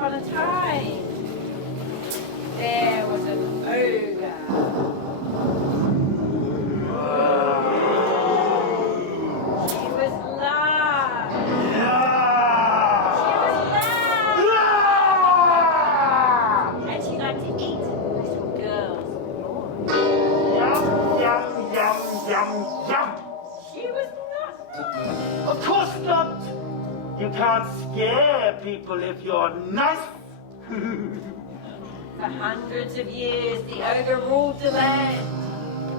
upon a time, there was an ogre. She was large. She was loud. And she liked to eat little girls and boys. Yum, yum, yum, yum. She was not. Of course not. You can't scare people if you're nice. For hundreds of years, the ogre ruled the land.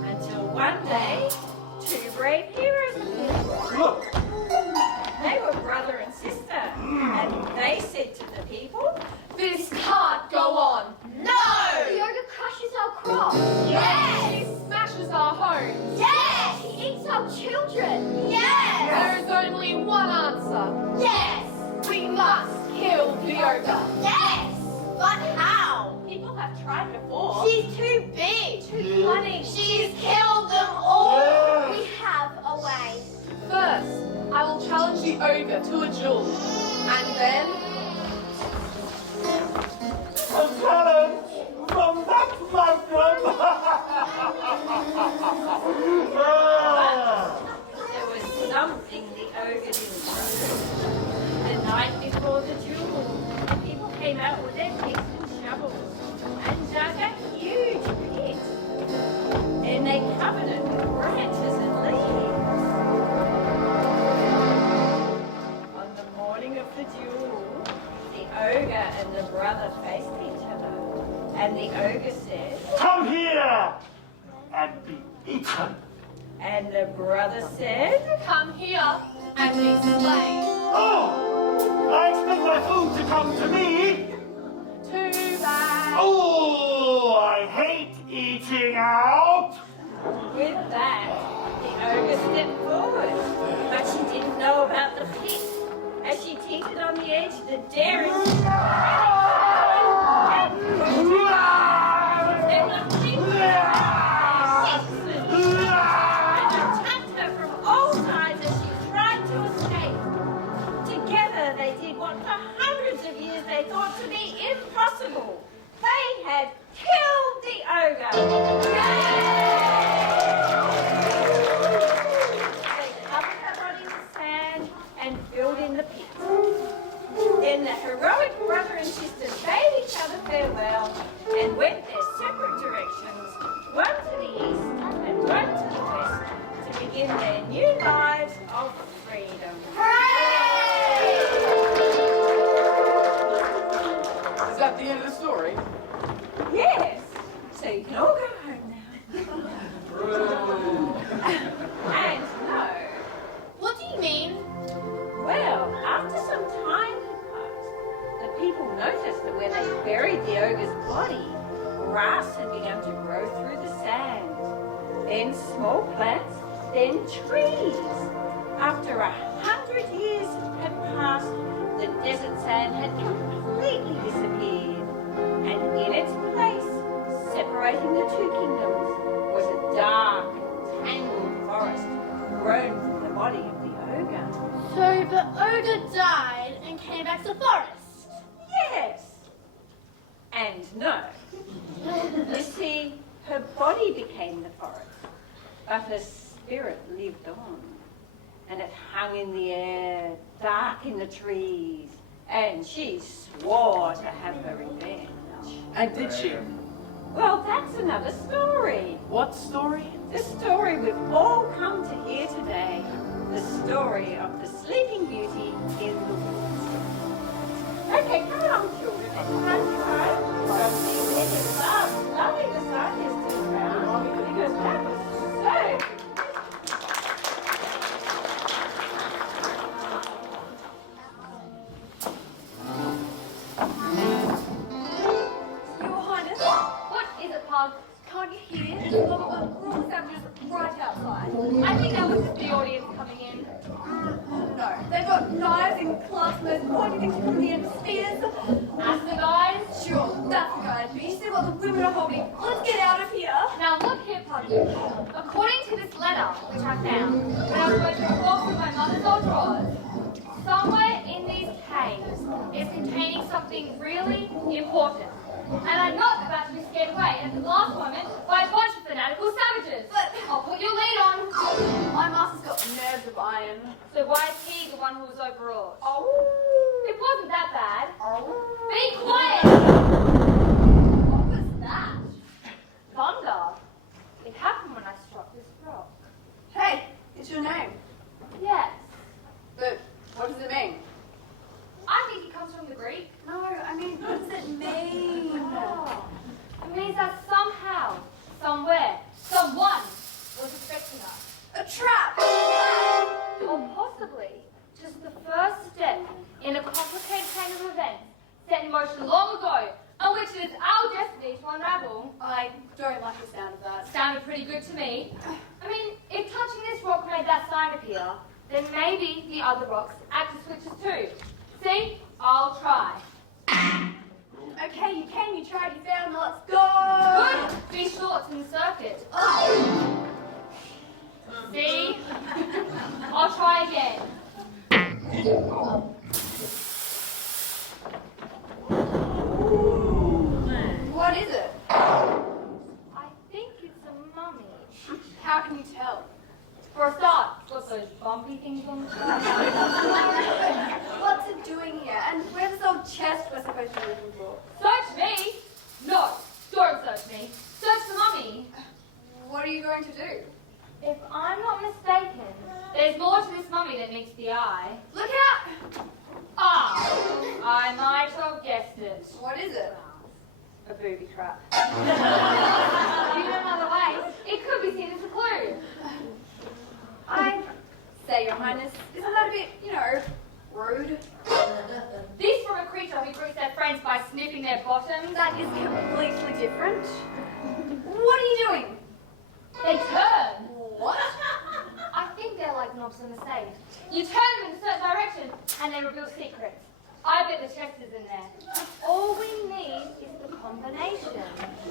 Until one day, two brave heroes appeared. Look. They were brother and sister. And they said to the people, This can't go on. No! The ogre crushes our crops. Yes! He smashes our homes. Yes! He eats our children. Yes! There is only one answer. Yes! We must kill the ogre. Yes! But how? people have tried before. She's too big. Too cunning. She's killed them all. We have a way. First, I will challenge the ogre to a duel. And then... A challenge from that mountain! There was something the ogre didn't know. The night before the duel, the people came out with their picks and shovels and dug a huge pit. And they covered it with branches and leaves. On the morning of the duel, the ogre and the brother faced each other. And the ogre said, Come here and be eaten. and the brother said, Come here and be slain. Oh! I expect my food to come to me. Too bad. Oh, I hate eating out. With that, the ogre stepped forward, but she didn't know about the pit. As she teetered on the edge, the daring and the pit and attacked her from all sides as she tried to escape. Together they did what for hundreds of years they thought to be impossible. They had killed the ogre. They covered her body with sand and filled in the pit. Then the heroic brother and sister bade each other farewell and went their separate directions, one to the east and one to the west, to begin their new lives of freedom. Is that the end of the story? Yes, so you can all go home now. And no. What do you mean? Well, after some time had passed, the people noticed that where they buried the ogre's body, grass had begun to grow through the sand. Then small plants, then trees. After 100 years had passed, the desert sand had completely disappeared. And in its place, separating the two kingdoms, was a dark, tangled forest grown from the body of the ogre. So the ogre died and came back to the forest. Yes. And no. You see, her body became the forest, but her spirit lived on. And it hung in the air, dark in the trees, and she swore to have her revenge. And did she? Well, that's another story. What story? The story we've all come to hear today. The story of the Sleeping Beauty in the woods. Okay, come along, children. Let's run home. It's lovely the sun is still around because that was so good. Your Highness, what is it, Pug? Can't you hear? There's a lot of savages right outside. I think that was just the audience coming in. No, they've got knives and classmates pointing things from the end spears. That's the guys? Sure, that's the guys. But you see what the women are holding. Let's get out of here. Now look here, Puggy. According to this letter, which I found, when I was going to walk through my mother's old drawers, somewhere in these caves is containing some something really important. And I'm not about to be scared away at the last moment by a bunch of fanatical savages. But I'll put your lead on. my master's got nerves of iron. So why is he the one who was overawed? Oh. It wasn't that bad. Oh. Be quiet! What was that? Thunder. It happened when I struck this rock. Hey, it's your name. Yes. But what does it mean? I think it comes from the Greek. No, I mean, what does it mean? Oh. It means that somehow, somewhere, someone was expecting us. A trap! Or possibly just the first step in a complicated chain of events set in motion long ago, and which it is our destiny to unravel. I don't like the sound of that. Sounded pretty good to me. I mean, if touching this rock made that sign appear, then maybe the other rocks act as switches too. See? I'll try. Okay, you came, you tried, you found, now let's go! Good! Be short in the circuit. See? I'll try again. What is it? I think it's a mummy. How can you tell? For a start, got those bumpy things on the side. What's it doing here? And where's this old chest we're supposed to be looking for? Search me? No, don't search me. Search the mummy. What are you going to do? If I'm not mistaken, there's more to this mummy than meets the eye. Look out! Ah, I might have guessed it. What is it? A booby trap. In another way, it could be seen as a clue. I say, Your Highness, isn't that a bit, rude? This from a creature who greets their friends by sniffing their bottoms. That is completely different. What are you doing? They turn. What? I think they're like knobs on the safe. You turn them in a certain direction, and they reveal secrets. I bet the chest is in there. All we need is the combination.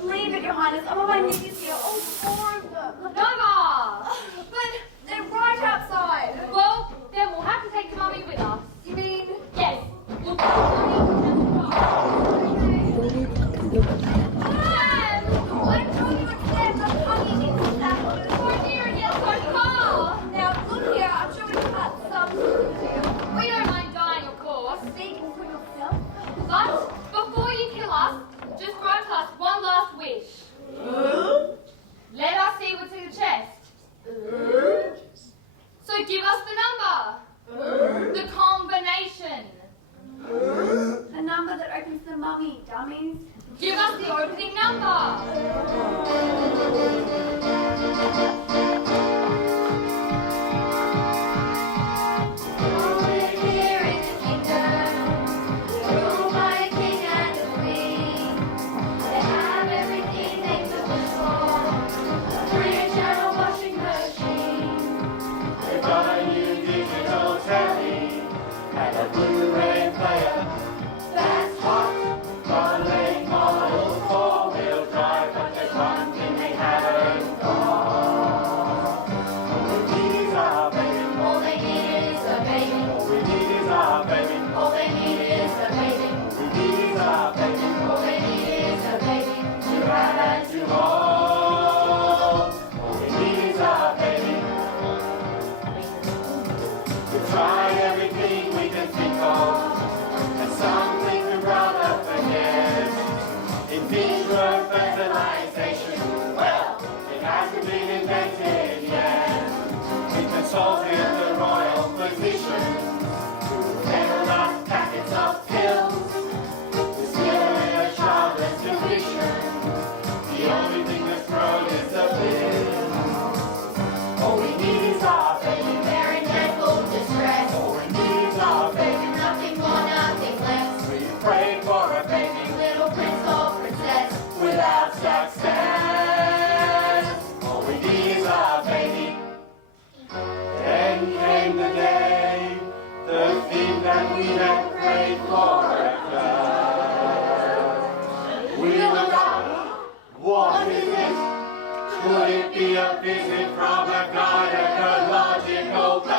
Leave it, Your Highness. I'm on my knees here. All four of them. Nova! But they're right outside. Well, then we'll have to take the mummy with us. You mean? Yes. We'll take the mummy and the Sam! I told you it's them. I'm hugging you. Poor dear, yes, our car. Now, look here. I'm sure we can cut some sort of deal. We don't mind dying, of course. Speaking for yourself. But before you kill us, just grant us one last wish. Let us see what's in the chest. So give us the number. The combination. The number that opens the mummy, dummies. Give us the opening number. Consulted the royal physician, who filled us packets of pills, to stimulate a childless condition. The only thing that's grown is the bill. All we need is our baby. They're in dreadful distress. All we need is our baby. Nothing more, nothing less. We prayed for a baby, Little prince or princess. without success. All we need is our baby. Then came the day, the thing that we had prayed for occurred. We looked up, what is it? Could it be a visit from a gynecological bird?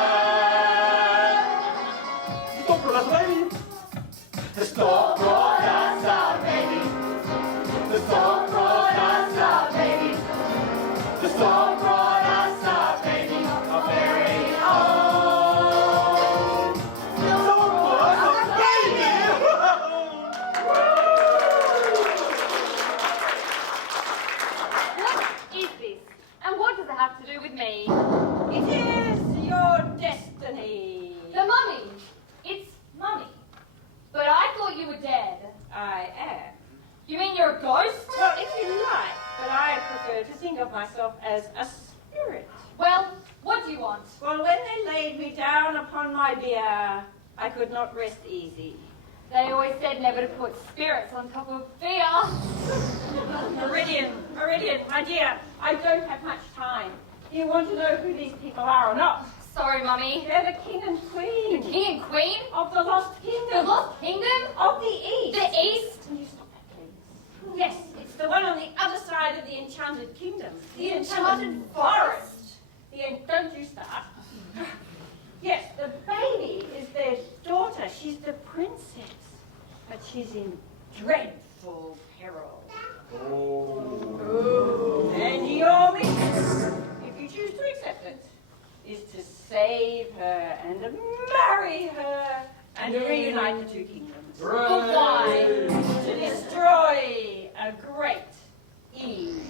Stop for us, baby! Stop for It is your destiny. The mummy. It's mummy. But I thought you were dead. I am. You mean you're a ghost? Well, if you like, but I prefer to think of myself as a spirit. Well, what do you want? Well, when they laid me down upon my bier, I could not rest easy. They always said never to put spirits on top of fear. Meridian, my dear, I don't have much time. Do you want to know who these people are or not? Sorry, mummy. They're the king and queen. The king and queen? Of the lost kingdom. The lost kingdom? Of the east. The east? Can you stop that, please? Yes, it's the one on the other side of the enchanted kingdom. The enchanted forest. Don't you start. Yes, the baby is their daughter. She's the princess. But she's in dreadful peril. Oh. And your mission, if you choose to accept it, is to save her and marry her and reunite the two kingdoms. But why? To destroy a great evil.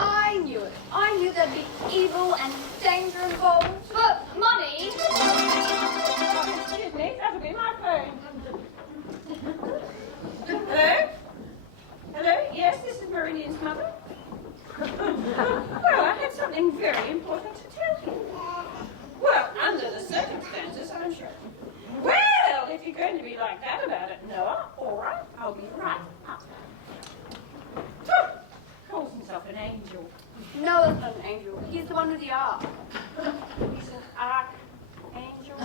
I knew it. I knew there'd be evil and danger involved. But, mummy... Oh, excuse me, that'll be my phone. Hello? Hello? Yes, this is Meridian's mother. Well, I have something very important to tell you. Well, under the circumstances, I'm sure. Well, if you're going to be like that about it, Noah, all right, I'll be right up. Calls himself an angel. Noah's not an angel. He's the one with the ark. He's an archangel.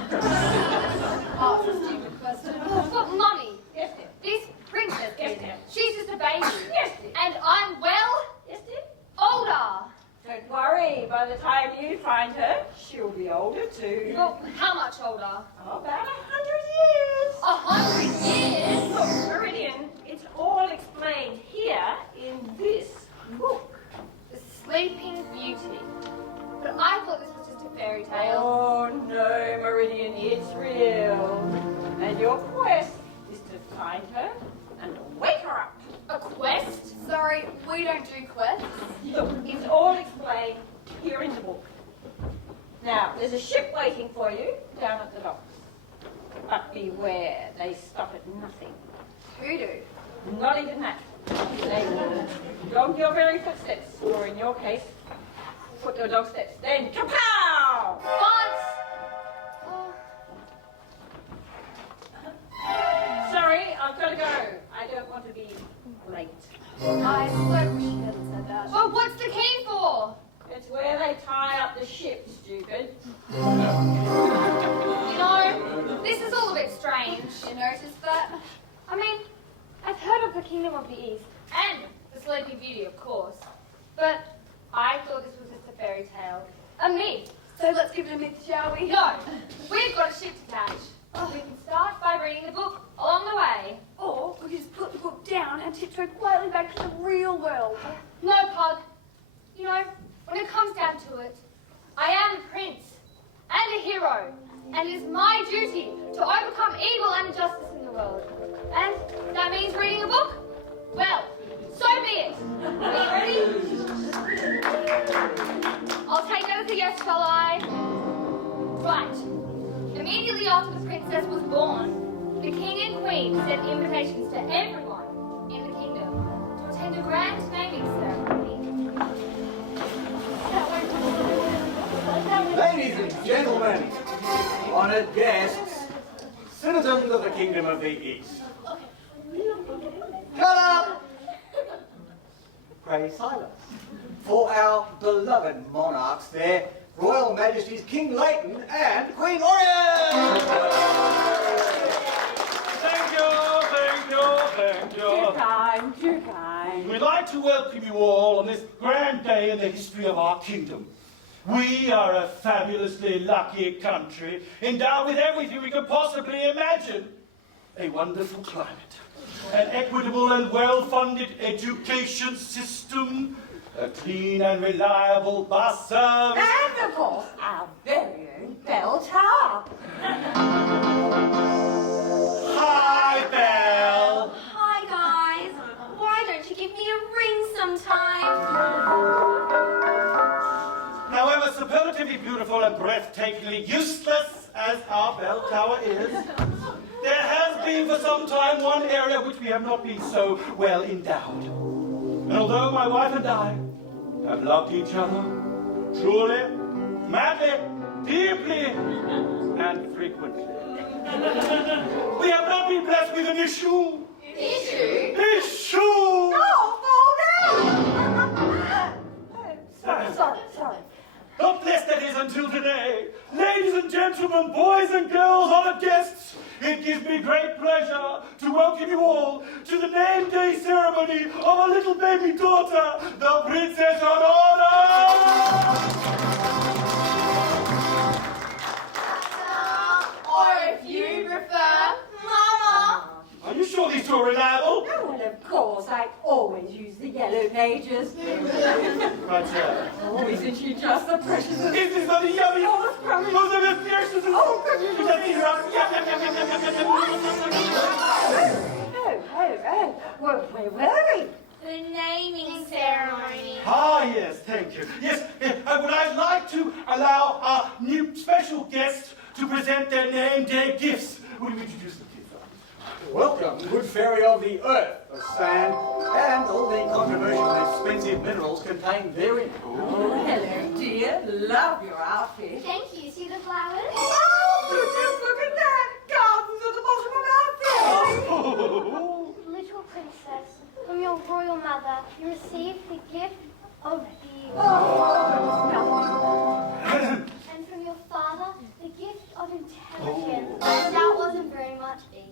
Oh, it's a stupid question. But, mummy, Yes, dear. this princess, Yes, dear. she's just a baby. Yes, dear. And I'm, well, Yes, dear. older. Don't worry, by the time you find her, she'll be older too. Well, how much older? Oh, about 100 years. 100 years? Look, Meridian, it's all explained here in this book. The Sleeping Beauty. But I thought this was just a fairy tale. Oh no, Meridian, it's real. And your quest is to find her and wake her up. A quest? Sorry, we don't do quests. Look, it's all explained here in the book. Now, there's a ship waiting for you down at the docks. But beware, they stop at nothing. Who do? Not even that. They will dog your very footsteps, or in your case, foot your dog steps. Then kapow! But... Sorry, I've got to go. I don't want to be late. I so wish you hadn't said that. Well, what's the key for? It's where they tie up the ship, stupid. You know, this is all a bit strange. You noticed that? I mean, I've heard of the Kingdom of the East, and the Sleeping Beauty, of course. But I thought this was just a fairy tale. A myth. So let's give it a myth, shall we? No, we've got a ship to catch. We can start by reading the book along the way. Or we can just put the book down and tiptoe quietly back to the real world. No, Pug. You know, when it comes down to it, I am a prince and a hero, and it is my duty to overcome evil and injustice in the world. And that means reading a book? Well, so be it. Are you ready? I'll take that as a yes, shall I? Right. Immediately after the princess was born, the king and queen sent invitations to everyone in the kingdom to attend a grand naming ceremony. Ladies and gentlemen, honoured guests, citizens of the Kingdom of the East. Shut up! Pray silence. For our beloved monarchs, their Royal Majesties King Leighton and Queen Orion! Thank you. Too kind, too kind. We'd like to welcome you all on this grand day in the history of our kingdom. We are a fabulously lucky country, endowed with everything we could possibly imagine. A wonderful climate, an equitable and well-funded education system, a clean and reliable bus service. And of course, our very own bell tower. Hi, Belle. Hi, guys. Why don't you give me a ring sometime? positively beautiful and breathtakingly useless as our bell tower is, there has been for some time one area which we have not been so well endowed. And although my wife and I have loved each other truly, madly, deeply, and frequently, we have not been blessed with an issue. Issue? Issue! Oh, sorry. Not blessed, that is, until today. Ladies and gentlemen, boys and girls, honored guests, it gives me great pleasure to welcome you all to the name day ceremony of our little baby daughter, the Princess Aurora! Or if you prefer, Mama. Are you sure these two are reliable? Oh, well, of course, I always use the yellow pages. Right, sir. Oh, isn't she just the precious? Is this not yummy? Oh, it's coming. Those are the fiercest. Oh, goodness. Well, where were we? The naming ceremony. Ah, yes, thank you. Yes, would I like to allow our new special guests to present their name day gifts. Would you introduce them, please? Welcome, good fairy of the earth, the sand, and all the controversial and expensive minerals contained therein. Oh, hello, dear. Love your outfit. Thank you. See the flowers? Oh, just look at that. Gardens at the bottom of our field. Oh. Little princess, from your royal mother, you received the gift of the... And from your father, the gift of intelligence. And that wasn't very much either.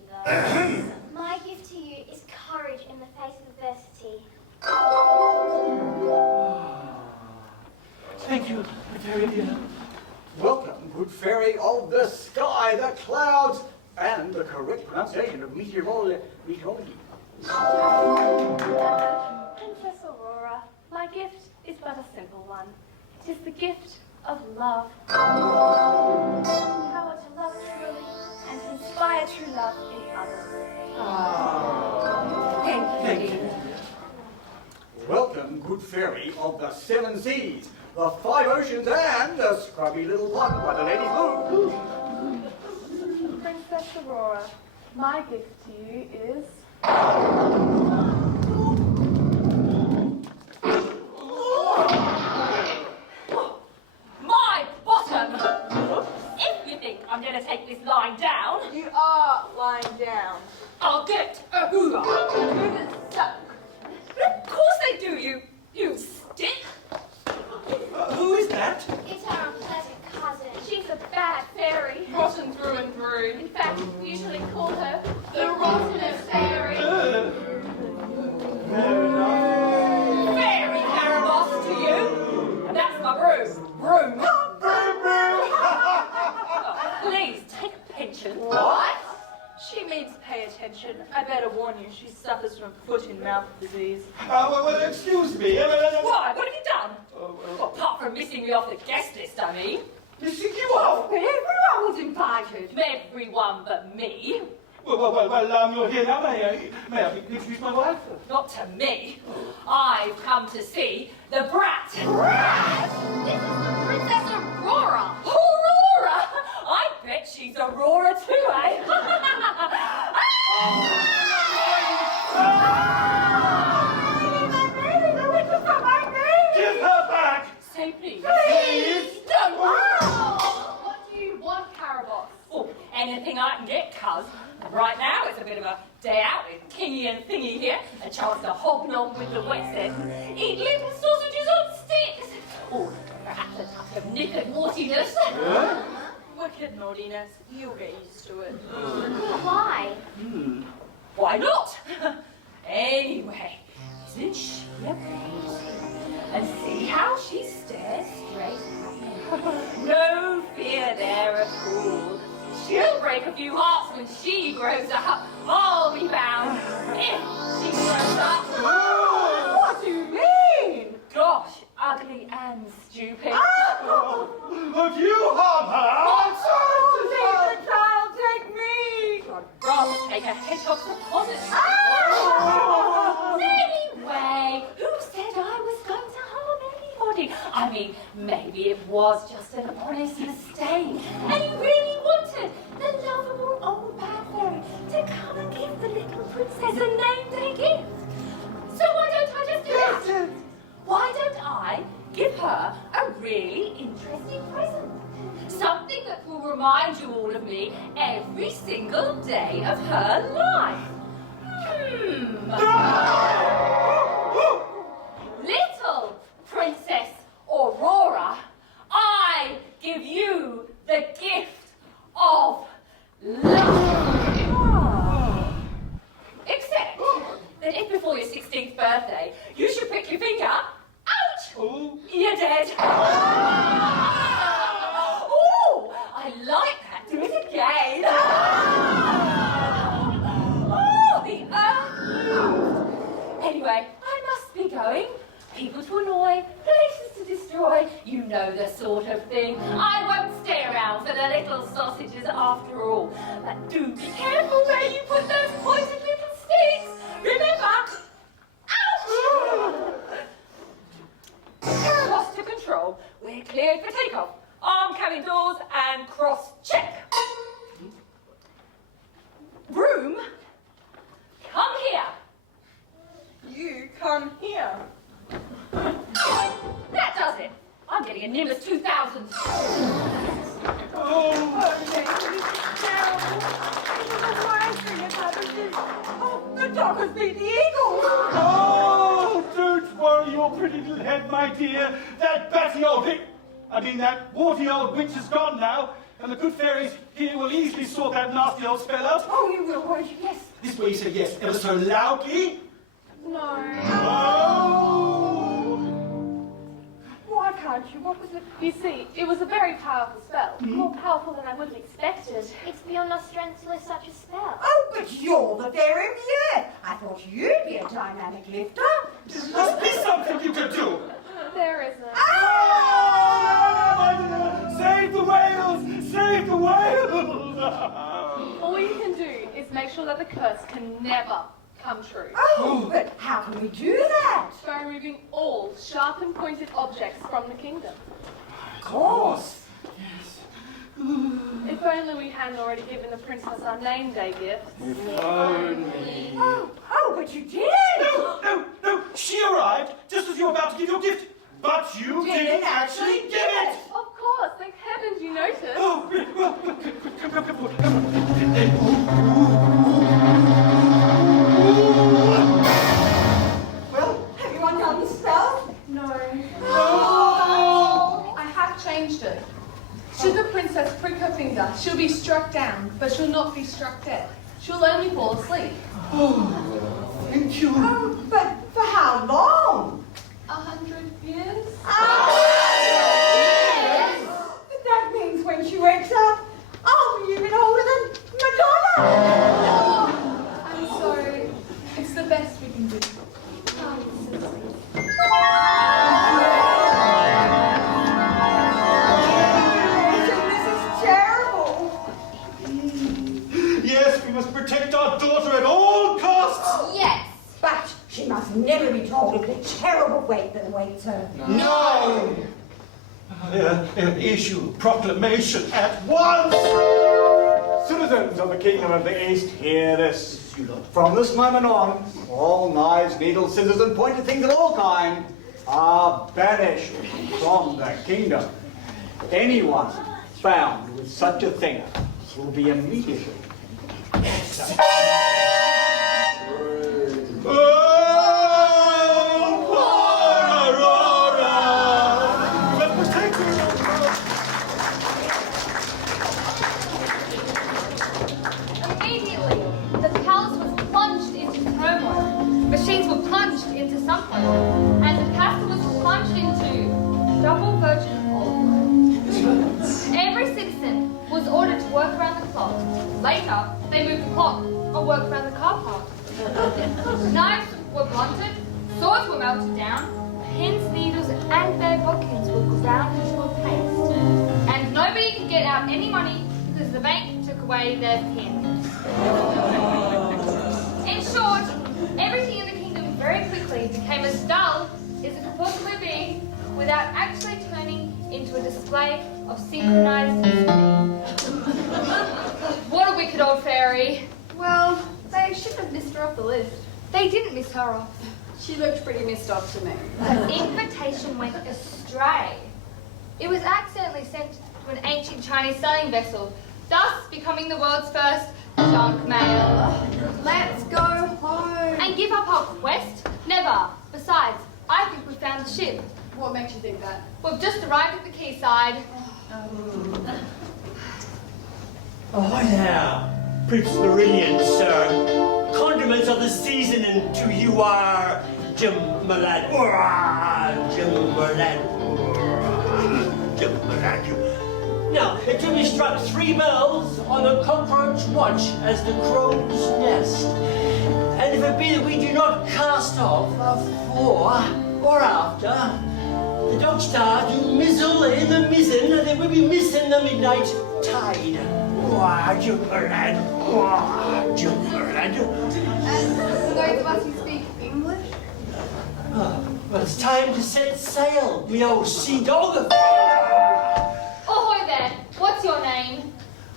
My gift to you is courage in the face of adversity. Thank you, very dear. Welcome, good fairy of the sky, the clouds, and the correct pronunciation of meteorology. Princess Aurora, my gift is but a simple one. It is the gift of love. Power to love truly and to inspire true love in others. Thank you, dear. Welcome, good fairy of the seven seas, the five oceans, and the scrubby little one by the lady's moon. Princess Aurora, my gift to you is... My bottom! If you think I'm going to take this lying down, You are lying down. I'll get a hoover. Of course they do, you stick. Who is that? It's our unpleasant cousin. She's a bad fairy. Rotten through and through. In fact, we usually call her the rottenest fairy. Fairy Caraboss to you. And that's my broom. Broom. Please, take a pension. What? She means pay attention. I better warn you, she suffers from foot-and-mouth disease. Well, excuse me. Why? What have you done? Well, apart from missing me off the guest list, I mean. Missing you off? Everyone was invited. Everyone but me. Well, you're here now. May I introduce my wife? Not to me. I've come to see the brat. This is the Princess Aurora. Aurora! I bet she's Aurora too, eh? Give her back! Say please. Please! Don't! What do you want, Caraboss? Oh, anything I can get, cuz. Right now, it's a bit of a day out with Kingy and Thingy here. A chance to hobnob with the Western. Eat little sausages on sticks. Or perhaps a touch of knickered naughtiness. Wicked naughtiness. You'll get used to it. Why? Why not? Anyway, isn't she a beauty? And see how she stares straight at me. No fear there, a fool. She'll break a few hearts when she grows up. I'll be bound. If she grows up. What do you mean? Gosh, ugly and stupid. Have you harmed her? Leave the child, take me. I'd rather take a hedgehog deposit. Anyway, who said I was going to harm anybody? I I mean, maybe it was just an honest mistake, and he really wanted the lovable old bad fairy to come and give the little princess a name day gift. So why don't I just do that? Why don't I give her a really interesting present? Something that will remind you all of me every single day of her life. Little Princess Aurora, I give you the gift of love. Except that if before your 16th birthday you should prick your finger, ouch! You're dead. Oh, I like that. Do it again. Oh, the earth moved. Anyway, I must be going. People to annoy, places to destroy, you know the sort of thing. I won't stay around for the little sausages after all. But do be careful where you put those pointed little sticks. Remember, ouch! Lost to control. We're cleared for takeoff. Arm cabin doors and cross check. Broom, come here. You come here. That does it. I'm getting a Nimbus 2000. Oh, the dog has beat the eagle. Oh, don't worry your pretty little head, my dear. That batty old that warty old witch is gone now, and the good fairies here will easily sort that nasty old spell out. Oh, you will, won't you? Yes. This way you say yes, ever so loudly. No. Oh! Why can't you? What was it? You see, it was a very powerful spell. More powerful than I would have expected. It's beyond our strength to lift such a spell. Oh, but you're the fairy of the earth. I thought you'd be a dynamic lifter. There must be something you can do. There isn't. Oh, save the whales! Save the whales! All you can do is make sure that the curse can never come true. Oh, but how can we do that? By removing all sharp and pointed objects from the kingdom. Of course. If only we hadn't already given the princess our name day gift. Oh, but you did! No, she arrived just as you were about to give your gift. But you didn't actually give it! Of course, thank heavens you noticed. Oh, Well, have you undone the spell? No. Oh! I have changed it. Should the princess prick her finger, she'll be struck down, but she'll not be struck dead. She'll only fall asleep. thank you. Oh, but for how long? 100 years? Yes! That means when she wakes up, I'll be even older than Madonna! I'm sorry. It's the best we can do. This is terrible. Yes, we must protect our daughter at all costs. Yes. But she must never be told of the terrible fate that awaits her. No! Issue proclamation at once! Citizens of the Kingdom of the East, hear this. From this moment on, all knives, needles, scissors, and pointed things of all kinds are banished from the kingdom. Anyone found with such a thing will be immediately executed. Oh, poor Aurora! We must protect her. Immediately, the palace was plunged into turmoil. Machines were plunged into something, and the castle was plunged into double virgin olive oil. Every citizen was ordered to work around the clock. Later, they moved the clock and worked around the car park. Knives were blunted, swords were melted down, pins, needles, and their bookends were ground into a paste. And nobody could get out any money because the bank took away their pins. In short, everything in the kingdom very quickly became as dull as it could possibly be without actually turning into a display of synchronized destiny. What a wicked old fairy. Well, they shouldn't have missed her off the list. They didn't miss her off. She looked pretty missed off to me. Her invitation went astray. It was accidentally sent to an ancient Chinese sailing vessel, thus becoming the world's first junk mail. Let's go home. And give up our quest? Never. Besides, I think we found the ship. What makes you think that? We've just arrived at the quayside. Oh, there, Prince Meridian, sir. Condiments of the season, and to you are Jim Malad. Jim Malad. Now, it will be struck 3 bells on a cockroach watch as the crow's nest. And if it be that we do not cast off before or after, the dog star do mizzle in the mizzen, and they will be missing the midnight tide. Jim Malad. And for those of us who speak English? Well, it's time to set sail, me old sea dog. Ahoy there. What's your name?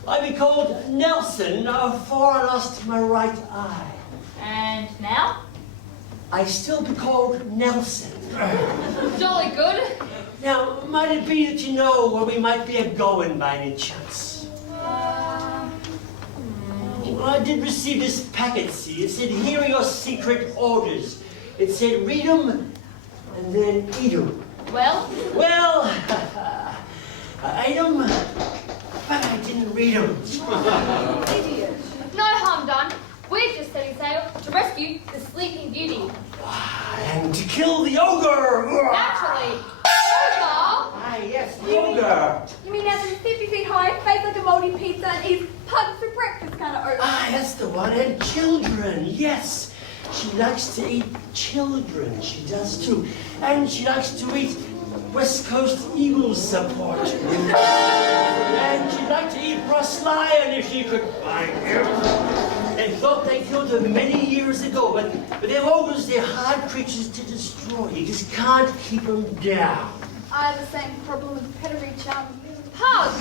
I be called Nelson, for I lost my right eye. And now? I still be called Nelson. Jolly good. Now, might it be that you know where we might be a-going by any chance? Well, I did receive this packet, see. It said, here are your secret orders. It said, read 'em and then eat 'em. Well? Well, I ate 'em, but I didn't read 'em. Idiot. No harm done. We're just setting sail to rescue the Sleeping Beauty. And to kill the ogre. Naturally. Ogre? Ah, yes, the ogre. You mean as in 50 feet high, face like a moldy pizza, and eats pudding for breakfast kind of ogre? Ah, that's the one. And children, yes. She likes to eat children. She does too. And she likes to eat West Coast Eagles support. And she'd like to eat Ross Lyon if she could find him. They thought they killed him many years ago, but them ogres, they're hard creatures to destroy. You just can't keep them down. I have the same problem with pedigree charm. Hug.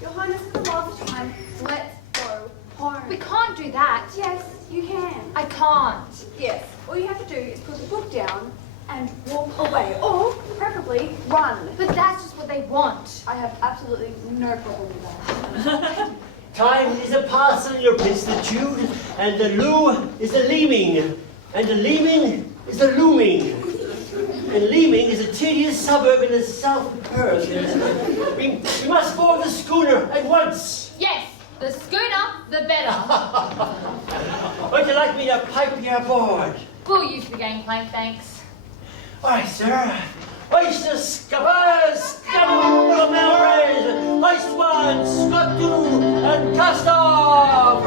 Your Highness, for the last time, let's go home. We can't do that. Yes, you can. I can't. Yes, all you have to do is put the book down and walk away, or preferably run. But that's just what they want. I have absolutely no problem with that. Time is a parcel, your princitude, and the loo is a leaming, and the leaming is the looming. And Leaming is a tedious suburb in the south of Perth. We must board the schooner at once. Yes, the schooner, the better. Would you like me to pipe you aboard? We'll use the gangplank, thanks. All right, sir. Hoist the scuppers, scuttle Melrays, hoist 1, scot 2, and cast off!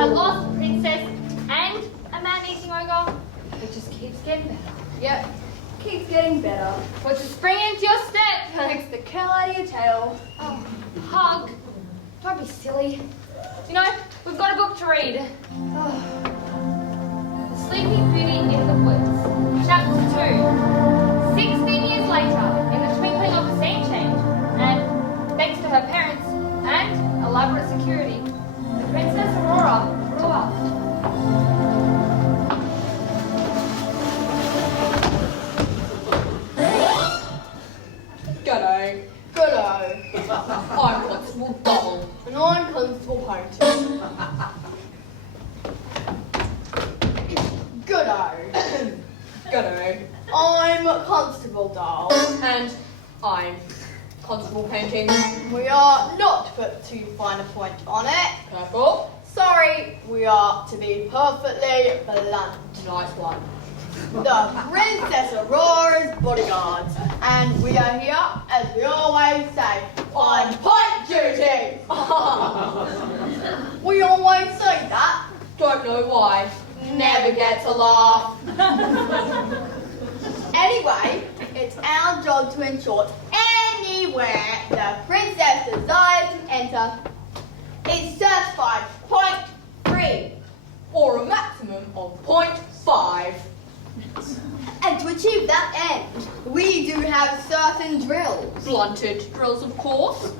A lost princess and a man-eating ogre. It just keeps getting better. Yep, keeps getting better. Puts a spring into your step. Takes the curl out of your tail. Oh, Hug. Don't be silly. You know, we've got a book to read. The Sleeping Beauty in the Woods, Chapter 2. 16 years later, in the twinkling of a scene change, and thanks to her parents and elaborate security, the Princess Aurora grew up. G'day. G'day. I'm Constable Double. And I'm Constable Ponytail. G'day. G'day. I'm Constable Doll. And I'm Constable Painting. We are not to put too fine a point on it. Careful. Sorry, we are to be perfectly blunt. Nice one. The Princess Aurora's bodyguards, and we are here, as we always say, on point duty. We always say that. Don't know why. Never get to laugh. Anyway, it's our job to ensure anywhere the princess desires to enter is certified point free. or a maximum of 0.5. And to achieve that end, we do have certain drills. Blunted drills, of course.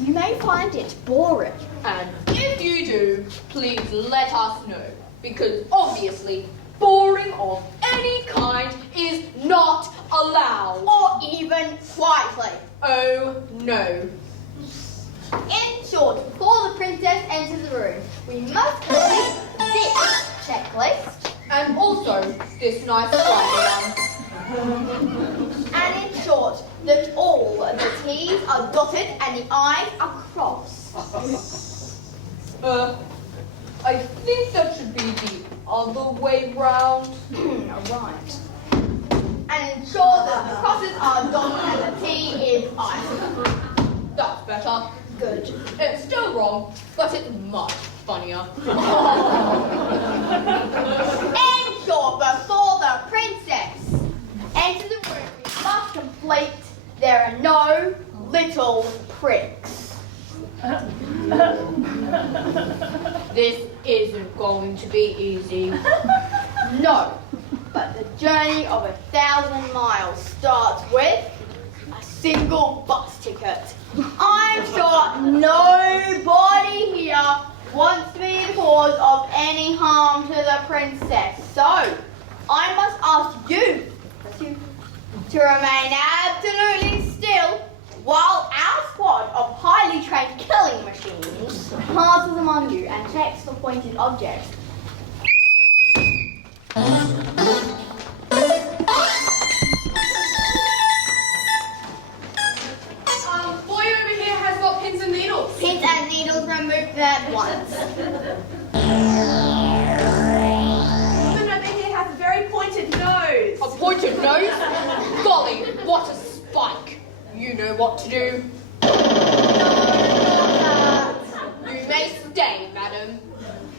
You may find it boring. And if you do, please let us know. Because obviously, boring of any kind is not allowed. Or even slightly. Oh no. In short, before the princess enters the room, we must complete this checklist. And also, this nice bright one. And in short, that all the T's are dotted and the I's are crossed. I think that should be the other way round. Right. And ensure that the crosses are dotted and the T is I. That's better. Good. It's still wrong, but it's much funnier. In short, before the princess enters the room, we must complete There Are No Little Pricks. This isn't going to be easy. No, but the journey of 1,000 miles starts with a single bus ticket. I'm sure nobody here wants to be the cause of any harm to the princess. So, I must ask you to remain absolutely still while our squad of highly trained killing machines passes among you and checks for pointed objects. Boy over here has got pins and needles. Pins and needles, remove that once. Woman over here has a very pointed nose. A pointed nose? Golly, what a spike. You know what to do. You may stay, madam.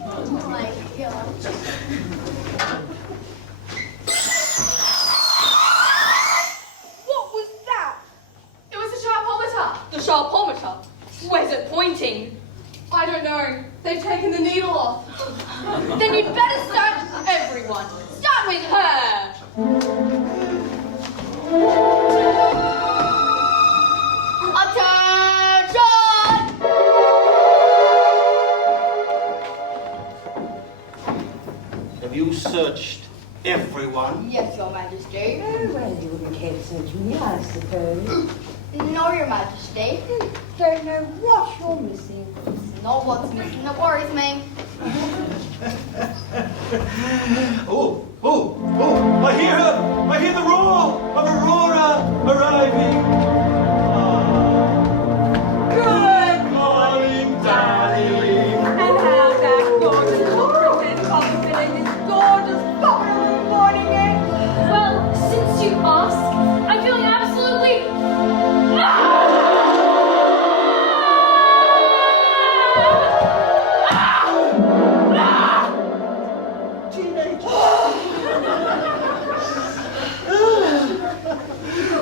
Oh my God. What was that? It was the sharpometer. The sharpometer? Where's it pointing? I don't know. They've taken the needle off. Then you'd better search everyone. Start with her. Attention! Have you searched everyone? Yes, Your Majesty. Oh, well, you wouldn't care to search me, I suppose. No, Your Majesty. Don't know what you're missing. It's not what's missing that worries me. Oh, I hear her! I hear the roar of Aurora arriving! Good morning, darling! And how's that gorgeous little princess feeling this gorgeous popular morning, eh? Well, since you ask, I'm feeling absolutely...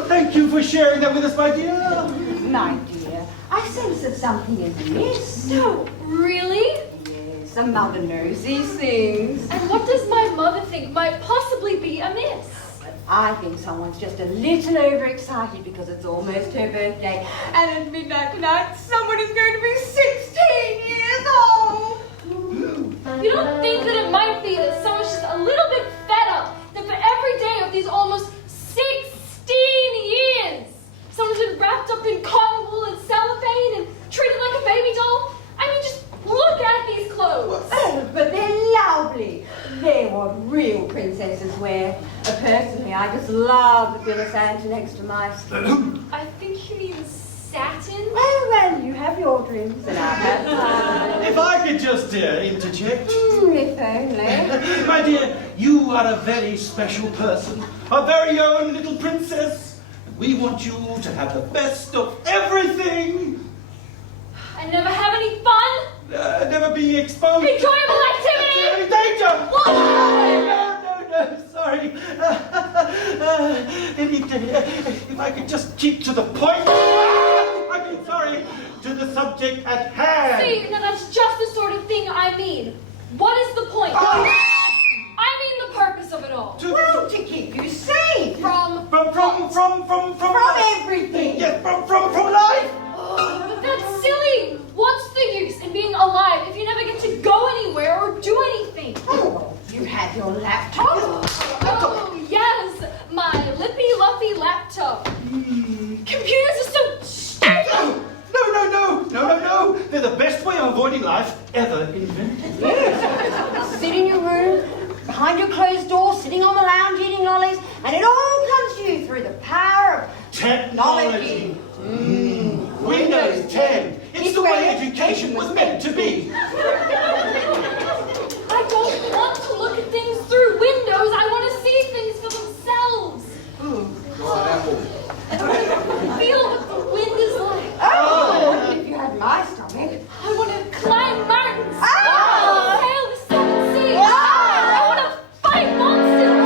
Thank you for sharing that with us, my dear. My dear, I sense that something is amiss. No, really? Yes, a mother knows these things. And what does my mother think might possibly be amiss? I think someone's just a little overexcited because it's almost her birthday. And at midnight tonight, someone is going to be 16 years old. You don't think that it might be that someone's just a little bit fed up that for every day of these almost 16 years, someone's been wrapped up in cotton wool and cellophane and treated like a baby doll? I mean, just look at these clothes. Oh, but they're lovely. They're what real princesses wear. Personally, I just love the feel of Santa next to my skin. I think he means satin. Well, you have your dreams and I have mine. If I could just interject. If only. My dear, you are a very special person. Our very own little princess. We want you to have the best of everything. And never have any fun? Never be exposed. Enjoyable activity? Danger! What? No, sorry. If I could just keep to the point. I mean, sorry, to the subject at hand. See, now that's just the sort of thing I mean. What is the point? I mean the purpose of it all. Well, to keep you safe. From everything. Yes, from life. But that's silly. What's the use in being alive if you never get to go anywhere or do anything? Oh, you have your laptop. Oh, yes, my lippy-luffy laptop. Computers are so stupid. No. They're the best way of avoiding life ever invented. Yes. Sit in your room, behind your closed door, sitting on the lounge eating lollies, and it all comes to you through the power of Technology. Windows 10. It's the way education was meant to be. I don't want to look at things through windows. I want to see things for themselves. Feel what the wind is like. Oh, if you had my stomach. I want to climb mountains. Oh! Sail the seven seas. Oh! I want to fight monsters.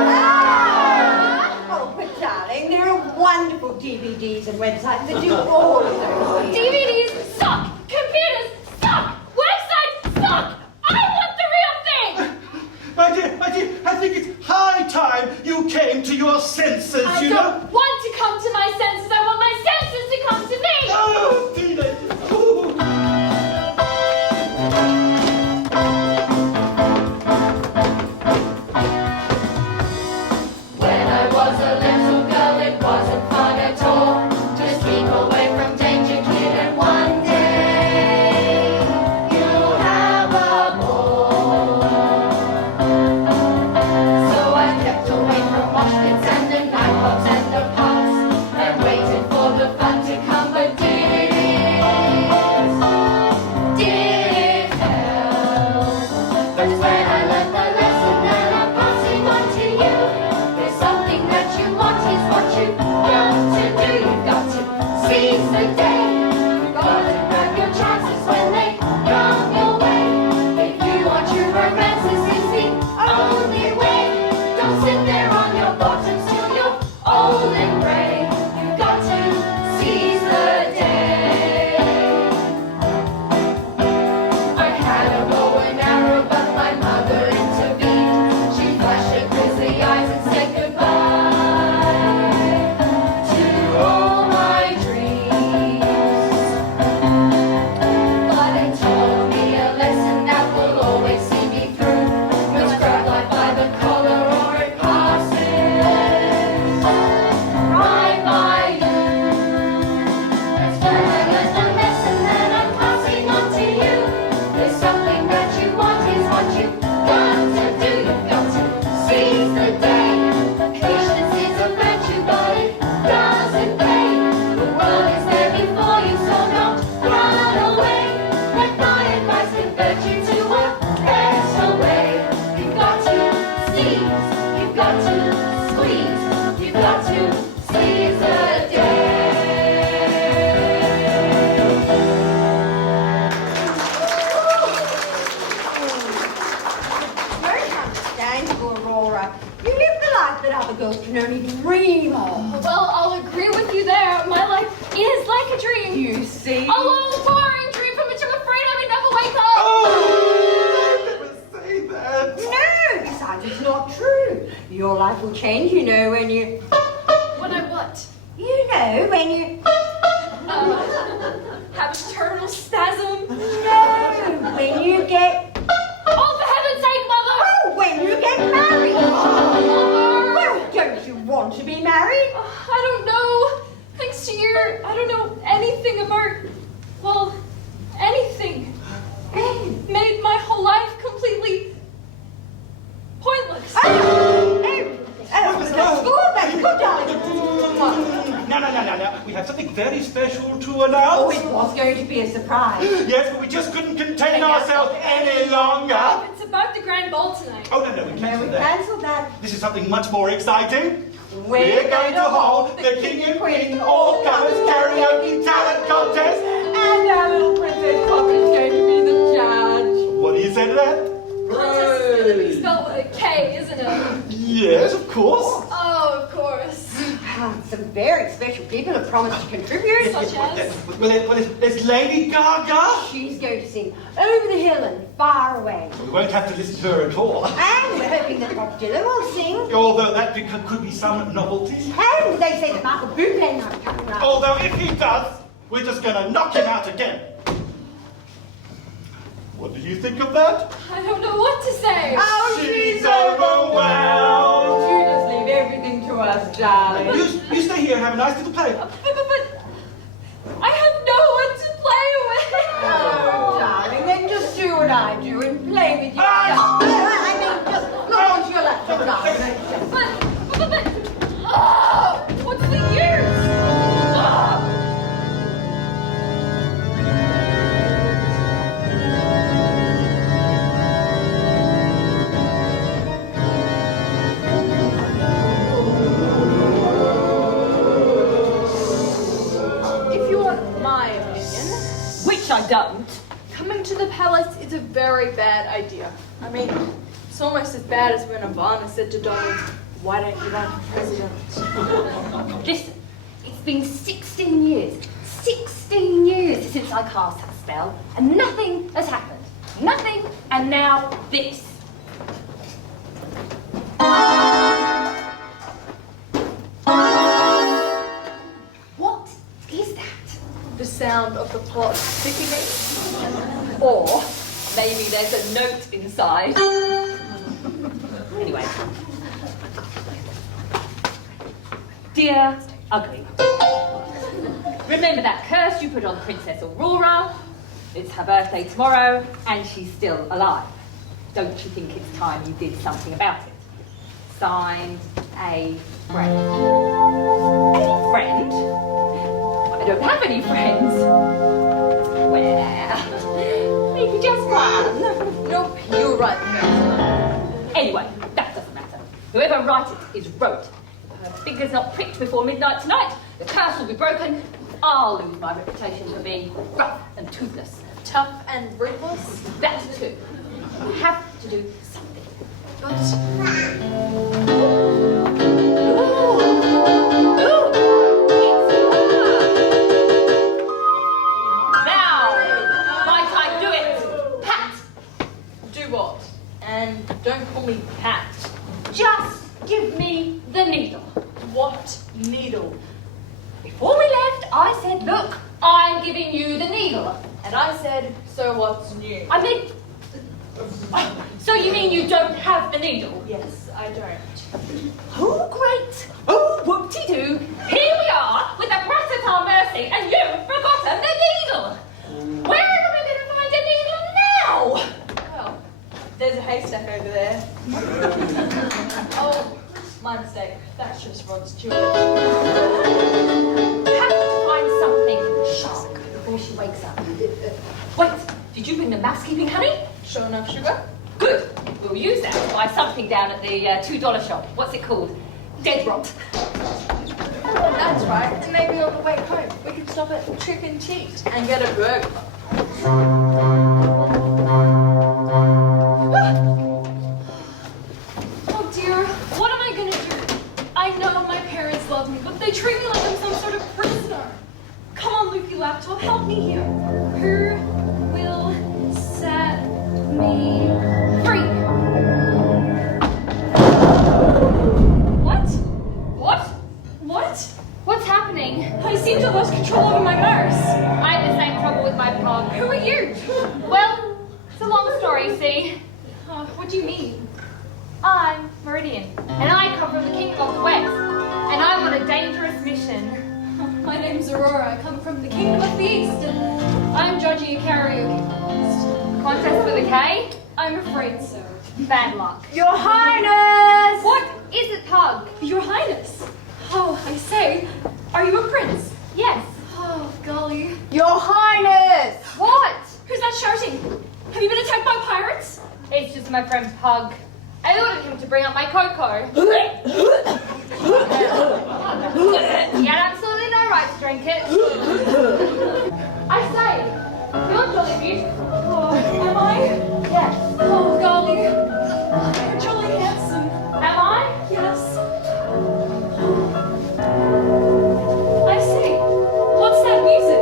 Oh, but darling, there are wonderful DVDs and websites that do all of those. DVDs suck. Computers suck. Websites suck. I want the real thing. My dear, I think it's high time you came to your senses, I you don't know? want to come to my senses. I want my senses to come to me. Oh, Tina. When I was a little girl, it wasn't fun at all. Just keep away from danger, kid, and one day you'll have a ball. So I kept away from mosh pits and the nightclubs and the pubs, and waited for the fun to come. But did it help? That's when I learned the lesson that I'm passing on to you. There's something that you want is what you've got to do. You've got to seize the day. You've got to grab your chances when they come your way. If you want your romance, this is the only way. Don't sit there on your bottoms till you're old and gray. You've got to seize the day. I had a bow and arrow, but my mother intervened. She flashed her grizzly eyes and said goodbye to all my dreams. But it taught me a lesson that will always see me through. Must grab life by the collar or it passes right by you. That's when I learned the lesson that I'm passing on to you. There's something that you want is what you've got to do. You've got to seize the day. Patience is a virtue, but it doesn't pay. The world is there before you, so don't run away. Let my advice convert you to a better way. You've got to seize, you've got to squeeze, you've got to seize the day. Very understandable, Aurora. You live the life that other girls can only dream of. Well, I'll agree with you there. My life is like a dream. You see? A long, boring dream from which I'm afraid I would never wake up. Oh, never say that. No, besides, it's not true. Your life will change, you know, when you... When I what? You know, when you... Have a terminal spasm? No, when you get... Oh, for heaven's sake, Mother! Oh, when you get married. Mother! Well, don't you want to be married? I don't know. Thanks to your... I don't know anything about... Well, anything. Made my whole life completely... pointless. That's good, darling. No. We have something very special to announce. Oh, it was going to be a surprise. Yes, but we just couldn't contain ourselves any longer. It's about the grand ball tonight. Oh, no, we No, cancelled we that. cancelled that. This is something much more exciting. We're going to hold the King and Queen all-comers karaoke talent contest. And our little Princess Poppy's going to be the judge. What do you say to that? Contest is going to be spelled with a K, isn't it? Yes, of course. Oh, of course. Some very special people have promised to contribute. Such as? Well, there's Lady Gaga. She's going to sing Over the Hill and far away. We won't have to listen to her at all. And we're hoping that Bob Dylan will sing. Although that could be some novelty. And they say that Michael Bublé might come around. Although if he does, we're just going to knock him out again. What do you think of that? I don't know what to say. Oh, She's overwhelmed. You just leave everything to us, darling. You stay here and have a nice little play. But I have no one to play with. Oh, darling, then just do what I do and play with your Ah! stuff. I mean, just go onto your laptop, darling. But, what's the use? If you want my opinion, which I don't, coming to the palace is a very bad idea. I mean, it's almost as bad as when Obama said to Donald, "Why don't you run for president?" Listen, it's been 16 years. 16 years since I cast that spell, and nothing has happened. Nothing, and now this. What is that? The sound of the plot thickening. Or maybe there's a note inside. Anyway. Dear Ugly, remember that curse you put on Princess Aurora? It's her birthday tomorrow, and she's still alive. Don't you think it's time you did something about it? Signed, a friend. A friend? I don't have any friends. Well, maybe just one. Nope, you're right. Anyway, that doesn't matter. Whoever wrote it is wrote. If her finger's not pricked before midnight tonight, the curse will be broken. I'll lose my reputation for being rough and toothless. Tough and ruthless? That too. We have to do something. But Now, might I do it? Pat! do what? And don't call me Pat. Just give me the needle. What needle? Before we left, I said, look, I'm giving you the needle. And I said, so what's new? I mean, so you mean you don't have the needle? Yes, I don't. Oh, great. Oh, whoop-de-doo. Here we are with the brat at our mercy, and you've forgotten the needle. Where are we going to find a needle now? Well, there's a haystack over there. Oh, my mistake. That's just Rod Stewart. Have to find something sharp before she wakes up. Wait, did you bring the mouse-keeping honey? Sure enough, sugar? Good. We'll use that to buy something down at the $2 shop. What's it called? Dead rot. That's right. And maybe on the way home, we can stop at Trick and Cheat and get a burger. Oh dear, what am I gonna do? I know my parents love me, but they treat me like I'm some sort of prisoner. Come on, Loopy Laptop, help me here. Who will set me free? What? What? What? What's happening? I seem to have lost control over my nurse. I had the same trouble with my pug. Who are you? Well, it's a long story, see? What do you mean? I'm Meridian, and I come from the Kingdom of the West, and I'm on a dangerous mission. My name's Aurora. I come from the Kingdom of the East, and I'm judging a karaoke contest. Contest with a K? I'm afraid so. Bad luck. Your Highness! What? Is it pug? Your Highness? Oh, I say, are you a prince? Yes. Oh, golly. Your Highness! What? Who's that shouting? Have you been attacked by pirates? It's just my friend Pug. I ordered him to bring up my cocoa. He had absolutely no right to drink it. I say, you're jolly beautiful. Oh, am I? Yes. Oh, golly. You're jolly handsome. Am I? Yes. I see. What's that music?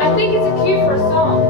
I think it's a cue for a song.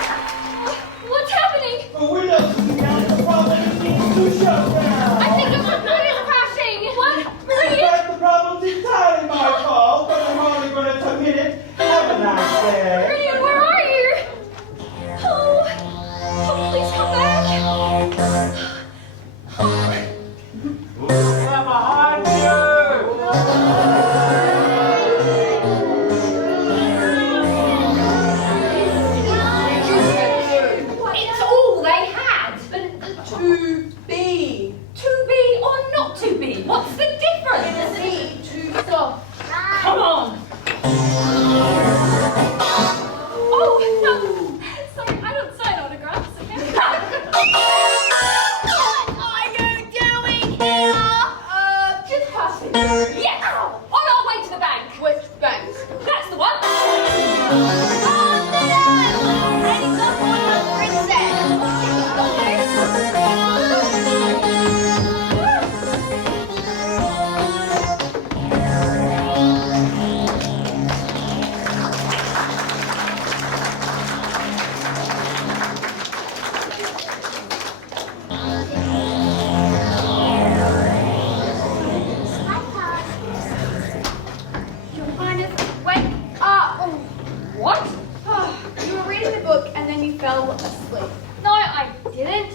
What's happening? The windows in the counter problem needs to shut down. I think the plane is crashing. What? In Maria? fact, the problem's entirely my fault, but I'm only going to admit it. Have a nice day. Maria, where are you? Oh, please come back. We're behind you! It's all they had. To be. To be or not to be? What's the difference? Be. Too soft. Come on. Oh, no. Sorry, I don't sign autographs, okay? What are you doing here? Just passing. Yes. On our way to the bank. Which bank? That's the one. Your Highness, wake up. What? You were reading the book and then you fell asleep. No, I didn't.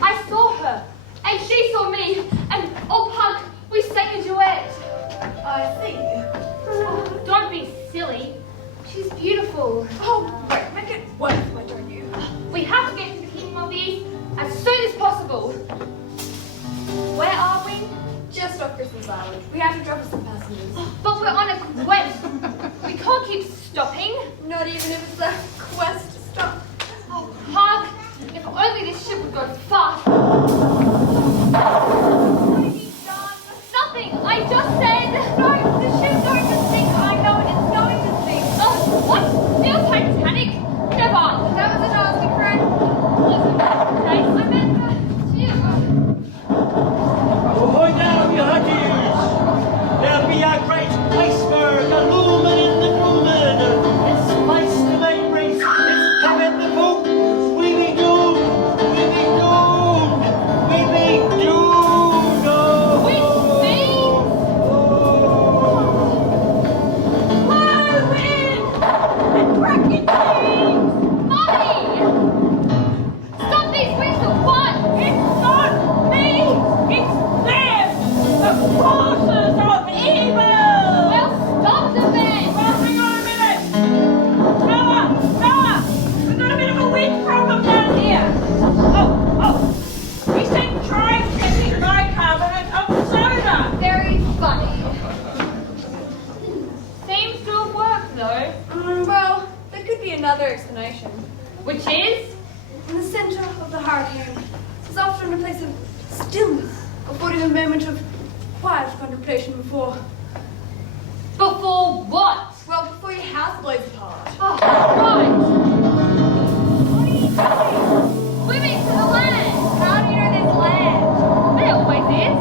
I saw her, and she saw me, and oh, Pug, we sang a duet. I see. Oh, don't be silly. She's beautiful. Oh, wait, make it work, why don't you? We have to get to the Kingdom of the East as soon as possible. Where are we? Just off Christmas Island. We have to drop us some passengers. But we're on a quest. We can't keep stopping. Not even if it's a quest to stop. Oh, Pug, if only this ship would go fast. Nothing. I just said. No, the ship's going to sink. I know it's going to sink. Oh, what? Still Titanic? Never. That was a nasty friend. Okay, I meant you. Ahoy now, you huggies! There'll be a great iceberg, a lumen in the lumen. It's spiced the main race, it's coming the boat. We be doomed, we be doomed, we be doomed. Oh. Which means? Mommy! Stop these winds at once! It's not me. It's them. The forces of evil. Well, stop them then! Well, hang on a minute. Noah, we've got a bit of a wind problem down here. Oh, we said try testing bicarbonate of soda. Very funny. Seems to have worked though. Well, there could be another explanation. Which is? In the center of the hurricane is often a place of stillness, affording a moment of quiet contemplation before, Before what? well, before your house blows apart. Oh, right. What are you doing? Swimming to the land. How do you know there's land? There always is.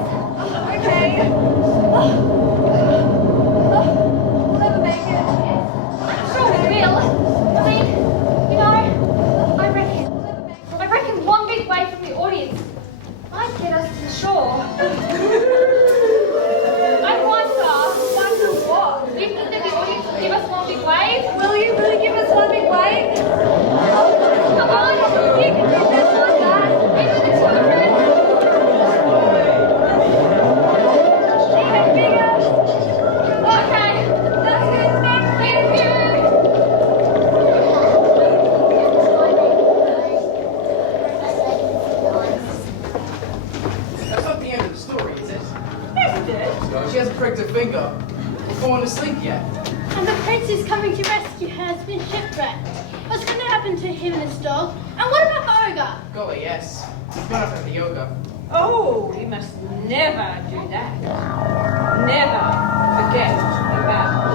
Okay. We'll never make it. I'm sure we will. I mean, you know, I reckon one big wave from the audience might get us to the shore. I wonder Wonder what? do you think that the audience will give us one big wave? Will you really give us one big wave? asleep yet. And the prince is coming to rescue her has been shipwrecked. What's going to happen to him and his dog? And what about the ogre? Golly, yes. He's gone off at the yoga. Oh, we must never do that. Never forget about